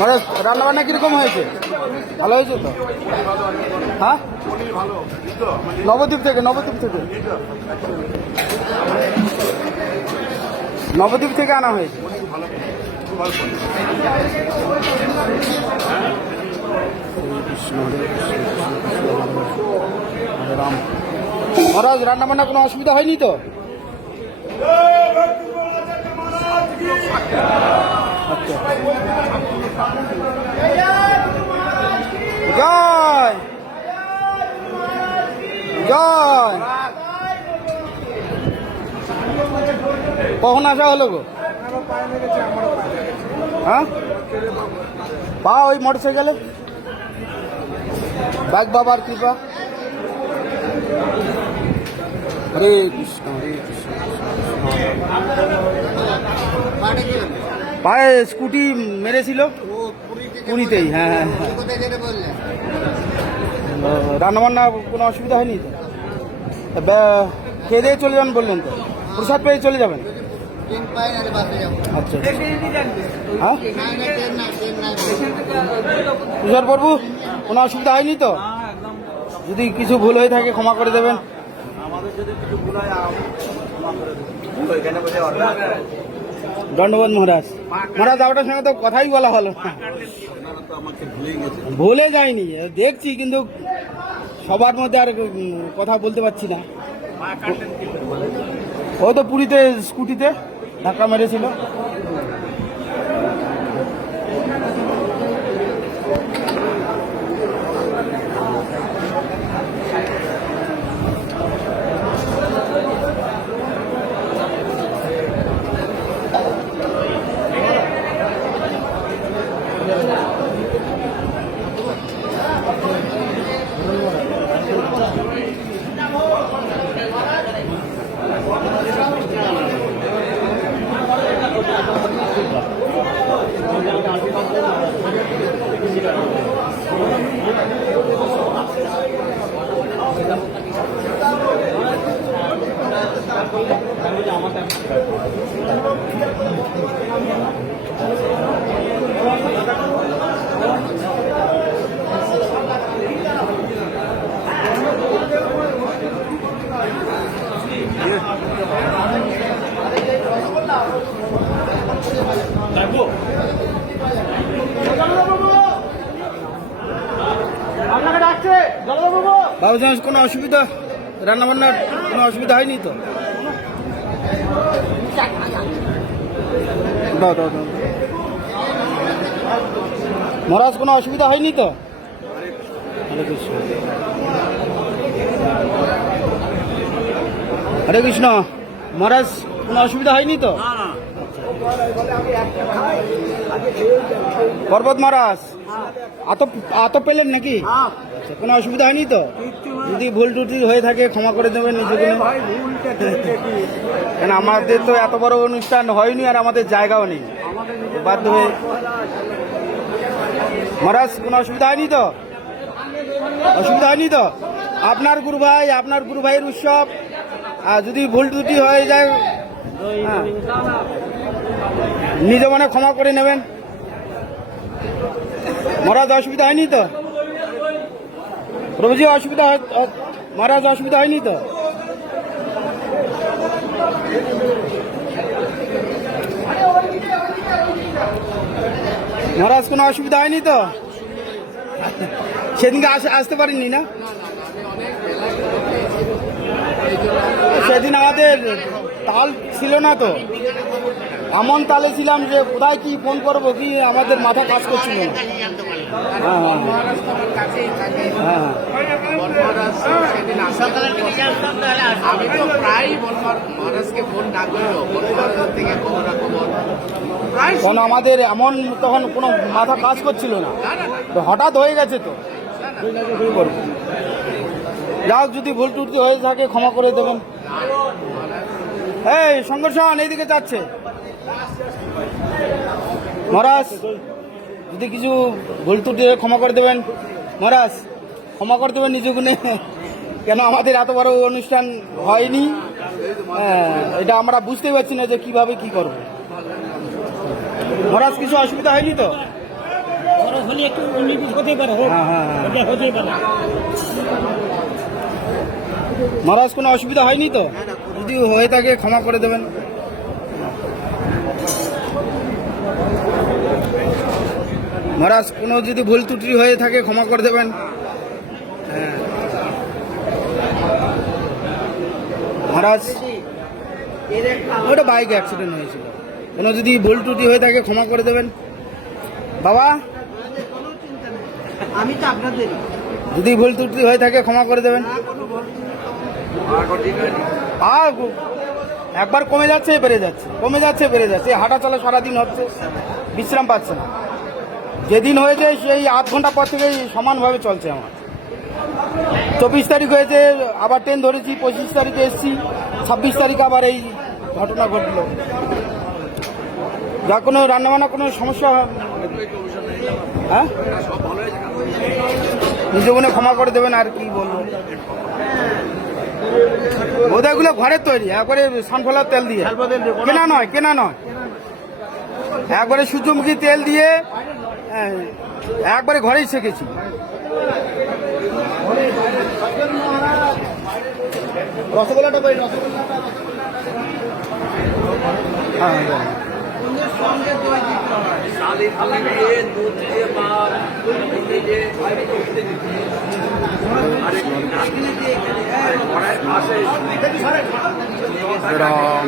মানে রান্না বান্না কিরকম হয়েছে? ভালো হয়েছে তো? হ্যাঁ, নবদ্বীপ থেকে নবদ্বীপ থেকে আনা হয়েছে। রাম মহারাজ, রান্না বান্না কোনো অসুবিধা হয়নি তো? আচ্ছা, জয় জয়। কখন আসা হলো গো? হ্যাঁ, পা ওই মোটর সাইকেলে। বাঘ বাবার কৃপা। হরে কৃষ্ণ হরে কৃষ্ণ। পায়ে স্কুটি মেরেছিল পুরীতেই। হ্যাঁ হ্যাঁ, রান্না বান্না কোনো অসুবিধা হয়নি তো? খেয়ে দিয়ে চলে যাবেন বললেন তো? প্রসাদ পেয়ে চলে যাবেন? আচ্ছা, হ্যাঁ তুষার প্রভু, কোনো অসুবিধা হয়নি তো? যদি কিছু ভুল হয়ে থাকে ক্ষমা করে দেবেন। দণ্ডবাদ মহারাজ। মহারাজ, আপনার সঙ্গে তো কথাই বলা হলো না। ভুলে যায়নি, দেখছি, কিন্তু সবার মধ্যে আর কথা বলতে পারছি না। ও তো পুরীতে স্কুটিতে ধাক্কা মেরেছিল। বাবুজান, কোনো অসুবিধা, রান্না বান্নার কোনো অসুবিধা হয়নি তো? দাও দাও দাও। মহারাজ, কোনো অসুবিধা হয়নি তো? হরে কৃষ্ণ হরে কৃষ্ণ। মহারাজ, কোনো অসুবিধা হয়নি তো? পর্বত মহারাজ, আত পেলেন নাকি? কোনো অসুবিধা হয়নি তো? যদি ভুল টুটি হয়ে থাকে ক্ষমা করে দেবেন নিজেকে। কেন আমাদের তো এত বড় অনুষ্ঠান হয়নি, আর আমাদের জায়গাও নেই, বাধ্য হয়ে। মহারাজ, কোনো অসুবিধা হয়নি তো? অসুবিধা হয়নি তো? আপনার গুরু ভাইয়ের উৎসব, আর যদি ভুল ত্রুটি হয়ে যায় নিজ মনে ক্ষমা করে নেবেন। মহারাজ, অসুবিধা হয়নি তো? প্রভুজি, অসুবিধা মহারাজ, অসুবিধা হয়নি তো? মহারাজ, কোনো অসুবিধা হয়নি তো? সেদিনকে আসতে পারেননি না? সেদিন আমাদের তাল ছিল না তো, এমন তালে ছিলাম যে কোথায় কি ফোন করবো কি আমাদের মাথা কাজ করছিল না। হ্যাঁ হ্যাঁ হ্যাঁ হ্যাঁ। আমি তো প্রায় মহারাজকে ফোন না করলেও থেকে কারণ আমাদের এমন তখন কোনো মাথা কাজ করছিল না, তো হঠাৎ হয়ে গেছে তো করবো। যাক, যদি ভুল টুটি হয়ে থাকে ক্ষমা করে দেবেন। এই সংঘর্ষণ এইদিকে যাচ্ছে। মহারাজ, যদি কিছু ভুল ত্রুটি ক্ষমা করে দেবেন। মহারাজ, ক্ষমা করে দেবেন নিজ গুণে, কেন আমাদের এত বড় অনুষ্ঠান হয়নি। এটা আমরা বুঝতেই পারছি না যে কিভাবে কি করবো। মহারাজ, কিছু অসুবিধা হয়নি তো? হলে একটু উন্নতি হতে পারে, হোক, হ্যাঁ, হ্যাঁ, হ্যাঁ। এটা হতে পারে। মহারাজ কোনো অসুবিধা হয়নি তো? যদি হয়ে থাকে ক্ষমা করে দেবেন। মহারাজ কোনো যদি ভুল ত্রুটি হয়ে থাকে ক্ষমা করে দেবেন। হ্যাঁ মহারাজ, ওটা বাইক অ্যাক্সিডেন্ট হয়েছিল, কোনো যদি ভুল ত্রুটি হয়ে থাকে ক্ষমা করে দেবেন। বাবা, আমি তো আপনাদের যদি ভুল ত্রুটি হয়ে থাকে ক্ষমা করে দেবেন। আর একবার কমে যাচ্ছে বেড়ে যাচ্ছে, কমে যাচ্ছে বেড়ে যাচ্ছে, হাঁটা চলা সারাদিন হচ্ছে, বিশ্রাম পাচ্ছে না। যেদিন হয়েছে সেই আধ ঘন্টা পর থেকেই সমানভাবে চলছে আমার। 24 তারিখ হয়েছে, আবার ট্রেন ধরেছি, 25 তারিখে এসেছি, 26 তারিখ আবার এই ঘটনা ঘটলো। যা কোনো রান্নাবান্না কোনো সমস্যা, হ্যাঁ নিজ মনে ক্ষমা করে দেবেন। আর কি বলবো, বোধাগুলো ঘরের তৈরি, একবারে সানফ্লাওয়ার তেল দিয়ে, কেনা নয়, কেনা নয়, একবারে সূর্যমুখী তেল দিয়ে একবারে ঘরেই শেখেছি। রসগোল্লাটা পাই, রসগোল্লা, হ্যাঁ রাম।